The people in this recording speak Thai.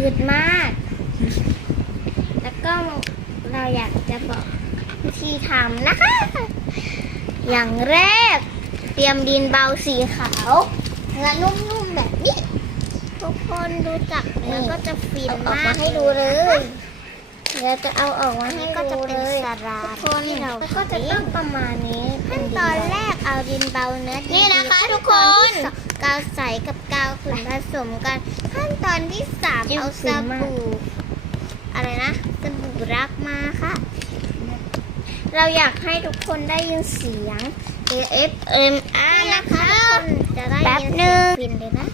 ยืดมาก แล้วก็เราอยากจะบอกวิธีทำนะคะ อย่างแรกเตรียมดินเบาสีขาวเนื้อนุ่มๆแบบนี้ ทุกคนดูจากเนื้อก็จะฟินมากให้ดูเลยเดี๋ยวจะเอาออกมาให้ก็จะเป็นสาราทุกคนเราก็จะต้องประมาณนี้ขั้นตอนแรกเอาดินเบาเนื้อนี่นะคะทุกคนกาวใสกับกาวขุ่นผสมกันขั้นตอนที่3เอาสบู่อะไรนะสบู่รักมาค่ะเราอยากให้ทุกคนได้ยินเสียง ASMR นะคะทุกคนจะได้ยินเสียงฟินเลยนะ